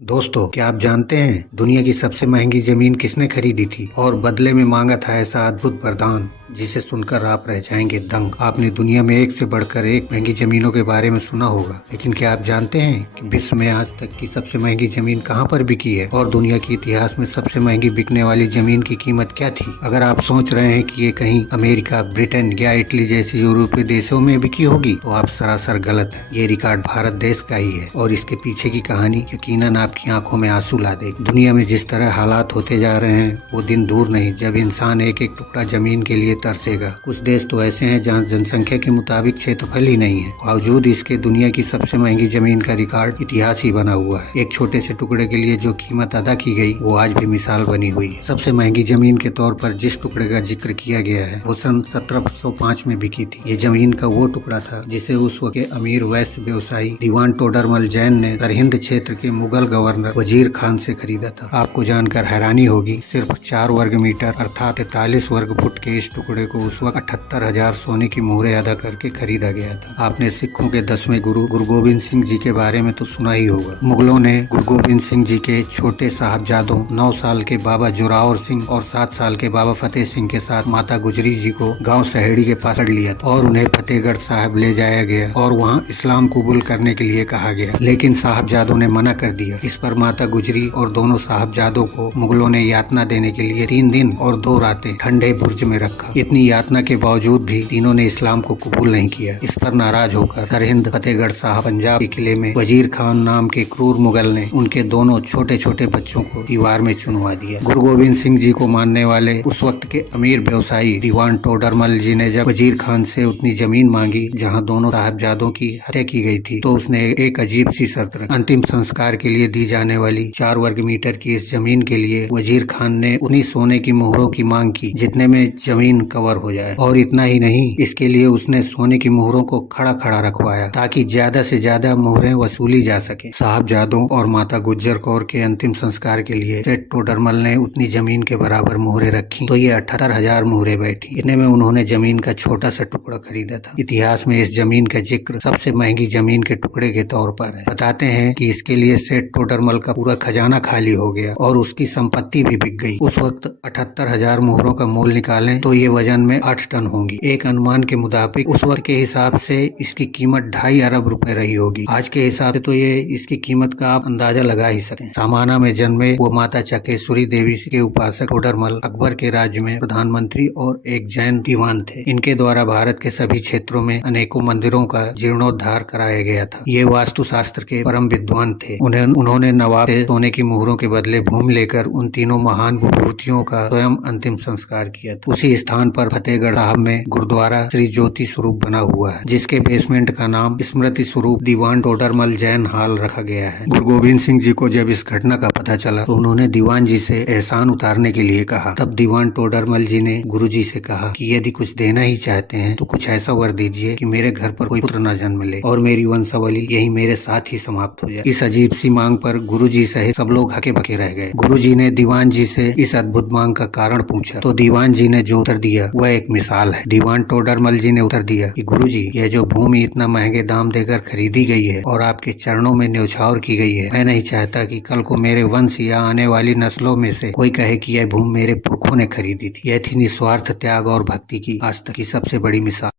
दोस्तों, क्या आप जानते हैं दुनिया की सबसे महंगी जमीन किसने खरीदी थी और बदले में मांगा था ऐसा अद्भुत वरदान जिसे सुनकर आप रह जाएंगे दंग। आपने दुनिया में एक से बढ़कर एक महंगी जमीनों के बारे में सुना होगा, लेकिन क्या आप जानते हैं कि विश्व में आज तक की सबसे महंगी जमीन कहां पर बिकी है और दुनिया के इतिहास में सबसे महंगी बिकने वाली जमीन की कीमत क्या थी? अगर आप सोच रहे हैं कि ये कहीं अमेरिका, ब्रिटेन या इटली जैसे यूरोपीय देशों में बिकी होगी, तो आप सरासर गलत हैं। ये रिकॉर्ड भारत देश का ही है और इसके पीछे की कहानी यकीनन आपकी आंखों में आंसू ला देगी। दुनिया में जिस तरह हालात होते जा रहे हैं, वो दिन दूर नहीं जब इंसान एक एक टुकड़ा जमीन के लिए तरसेगा। कुछ देश तो ऐसे हैं जहां जनसंख्या के मुताबिक क्षेत्रफल ही नहीं है, बावजूद इसके दुनिया की सबसे महंगी जमीन का रिकॉर्ड इतिहास ही बना हुआ है। एक छोटे से टुकड़े के लिए जो कीमत अदा की गई, वो आज भी मिसाल बनी हुई है। सबसे महंगी जमीन के तौर पर जिस टुकड़े का जिक्र किया गया है, वो सन 1705 में बिकी थी। ये जमीन का वो टुकड़ा था जिसे उस वक्त के अमीर वैश्य व्यवसायी दीवान टोडरमल जैन ने सरहिंद क्षेत्र के मुगल गवर्नर वजीर खान से खरीदा था। आपको जानकर हैरानी होगी, सिर्फ 4 वर्ग मीटर अर्थात 43 वर्ग फुट के इस टुकड़े को उस वक्त 78,000 सोने की मोहरें अदा करके खरीदा गया था। आपने सिखों के 10वें गुरु गुरु गोबिंद सिंह जी के बारे में तो सुना ही होगा। मुगलों ने गुरु गोबिंद सिंह जी के छोटे साहबजादों 9 साल के बाबा जोरावर सिंह और 7 साल के बाबा फतेह सिंह के साथ माता गुजरी जी को गांव सहेड़ी के पास पकड़ लिया और उन्हें फतेहगढ़ साहब ले जाया गया और वहां इस्लाम कबूल करने के लिए कहा गया, लेकिन साहबजादों ने मना कर दिया। इस पर माता गुजरी और दोनों साहबजादों को मुगलों ने यातना देने के लिए 3 दिन और 2 रातें ठंडे बुर्ज में रखा। इतनी यातना के बावजूद भी तीनों ने इस्लाम को कबूल नहीं किया। इस पर नाराज होकर सरहिंद फतेहगढ़ साहब पंजाब के किले में वजीर खान नाम के क्रूर मुगल ने उनके दोनों छोटे छोटे बच्चों को दीवार में चुनवा दिया। गुरु गोबिंद सिंह जी को मानने वाले उस वक्त के अमीर व्यवसायी दीवान टोडरमल जी ने जब वजीर खान से उतनी जमीन मांगी जहाँ दोनों साहबजादों की हत्या की गई थी, तो उसने एक अजीब सी शर्त रखी। अंतिम संस्कार के लिए दी जाने वाली 4 वर्ग मीटर की इस जमीन के लिए वजीर खान ने उतनी सोने की मोहरों की मांग की जितने में जमीन कवर हो जाए, और इतना ही नहीं, इसके लिए उसने सोने की मोहरों को खड़ा खड़ा रखवाया ताकि ज्यादा से ज्यादा मोहरें वसूली जा सके। साहबजादों और माता गुज्जर कौर के अंतिम संस्कार के लिए सेठ टोडरमल ने उतनी जमीन के बराबर मोहरें रखी तो ये 78,000 मोहरें बैठी। इतने में उन्होंने जमीन का छोटा सा टुकड़ा खरीदा था। इतिहास में इस जमीन का जिक्र सबसे महंगी जमीन के टुकड़े के तौर पर है। बताते हैं कि इसके लिए सेठ टोडरमल का पूरा खजाना खाली हो गया और उसकी संपत्ति भी बिक गई। उस वक्त 78,000 मोहरों का मोल निकालें तो ये वजन में 8 टन होंगी। एक अनुमान के मुताबिक उस वक्त के हिसाब से इसकी कीमत 2.5 अरब रुपए रही होगी। आज के हिसाब से तो ये इसकी कीमत का आप अंदाजा लगा ही सकते हैं। सामाना में जन्मे वो माता चकेश्वरी देवी के उपासक टोडरमल अकबर के राज्य में प्रधानमंत्री और एक जैन दीवान थे। इनके द्वारा भारत के सभी क्षेत्रों में अनेकों मंदिरों का जीर्णोद्धार कराया गया था। ये वास्तुशास्त्र के परम विद्वान थे। उन्होंने नवाब से सोने की मोहरों के बदले भूमि लेकर उन तीनों महान विभूतियों का स्वयं अंतिम संस्कार किया था। उसी स्थान पर फतेहगढ़ साहब में गुरुद्वारा श्री ज्योति स्वरूप बना हुआ है, जिसके बेसमेंट का नाम स्मृति स्वरूप दीवान टोडरमल जैन हॉल रखा गया है। गुरु गोबिंद सिंह जी को जब इस घटना का पता चला तो उन्होंने दीवान जी से एहसान उतारने के लिए कहा। तब दीवान टोडरमल जी ने गुरु जी से कहा कि यदि कुछ देना ही चाहते हैं तो कुछ ऐसा वर दीजिए कि मेरे घर पर कोई पुत्र न जन्म ले और मेरी वंशावली यही मेरे साथ ही समाप्त हो जाए। इस अजीब सी मांग पर गुरु जी सहित सब लोग हके बके रह गए। गुरु जी ने दीवान जी से इस अद्भुत मांग का कारण पूछा तो दीवान जी ने जो उत्तर दिया वह एक मिसाल है। दीवान टोडरमल जी ने उत्तर दिया कि गुरुजी, यह जो भूमि इतना महंगे दाम देकर खरीदी गई है और आपके चरणों में न्यौछावर की गई है, मैं नहीं चाहता कि कल को मेरे वंश या आने वाली नस्लों में से कोई कहे कि यह भूमि मेरे पुरखों ने खरीदी थी। यह थी निस्वार्थ त्याग और भक्ति की आज तक की सबसे बड़ी मिसाल।